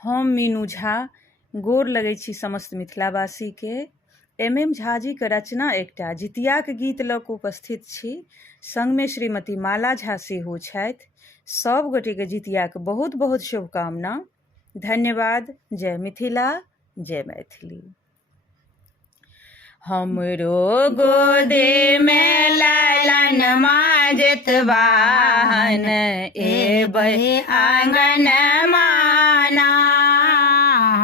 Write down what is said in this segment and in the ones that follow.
हम मीनू झा गोर लगै छी समस्त मिथिलावासी के। एम झा जी के रचना एकटा जितियाक गीत लऽ कऽ उपस्थित छी। संगमे श्रीमती माला झा सेहो छथि। सब गोटे के जितियाक बहुत बहुत शुभकामना। धन्यवाद। जय मिथिला, जय मैथिली। हमरो गोदे में लालन माजत वाहन, एबै आंगन माना।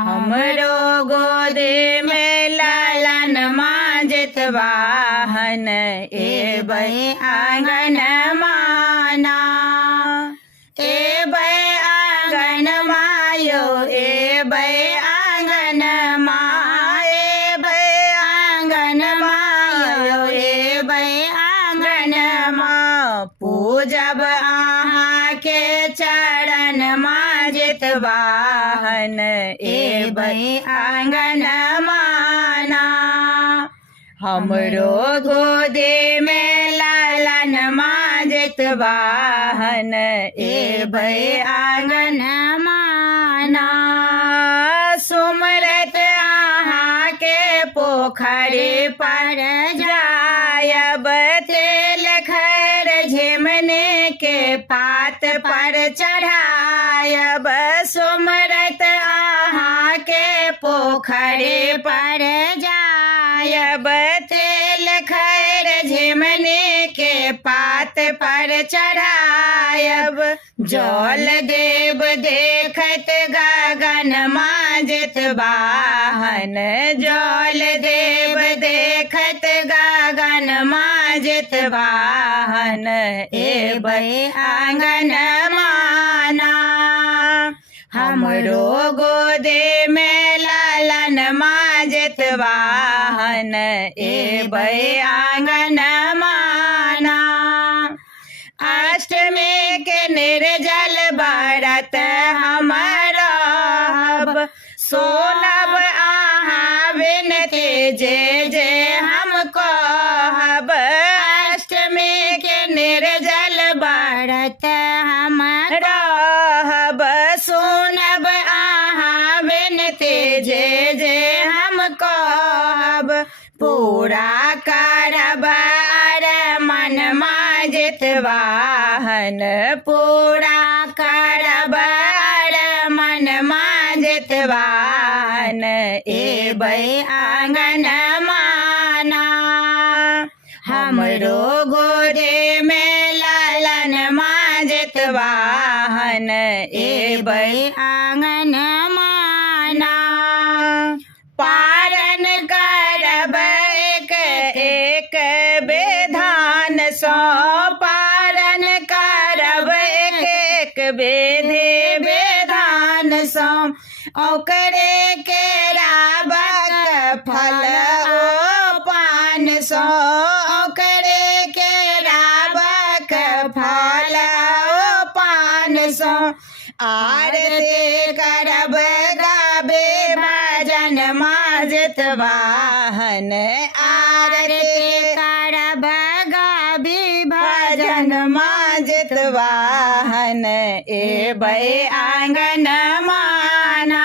हमरो गोदे में लालन माजत वाहन, एबै आंगन माना। एबै आंगन मायो, एबै आंगन माँ, एबै आंगन मायो, एबै आंगन माँ। पूजब अहाँ के चरण माजत वाहन, एबै आंगन माना। हमरो गोदे में लालन माजत वाहन, एबै आंगन माना। सुमरत अहाँ के पोखरि पर जायब, तेल खैर झिमने के पात पर चढ़ायब। सुमरत अहाँ के पोखरि पर जायब, तेल खैर झिमने के पात पर चढ़ायब। जल देव देखत गगन माजत वाहन, जल देव देखत गगन माजत वाहन, एबै आंगन माना। हमरो गोदे में लालन माजत वाहन, एबै आंगन माना। अष्टमी के निर्जल व्रत हम रहब, सोनब अहाँ बिनती जे जे हम कहब। अष्टमी के निर्जल व्रत हम रहब, सोनब अहाँ बिनती जे जे हम कहब। पूरा करब अर मन माजत वाहन, पूरा करब अर मन माजत वाहन, एबै आंगन माना। हमरो गोदे में लालन माजत वाहन, एबै आंगन माना। पारण करब एक एक विधान सँ, पारण करब एक एक विधि विधान सँ। ओकरे केरावक फल ओ पान सँ, ओकरे केरावक फल ओ पान सँ। आरती करब गाबे भजन माजत वाहन, आरती करब गाबे भजन माजत वाहन, एबै आंगन माना।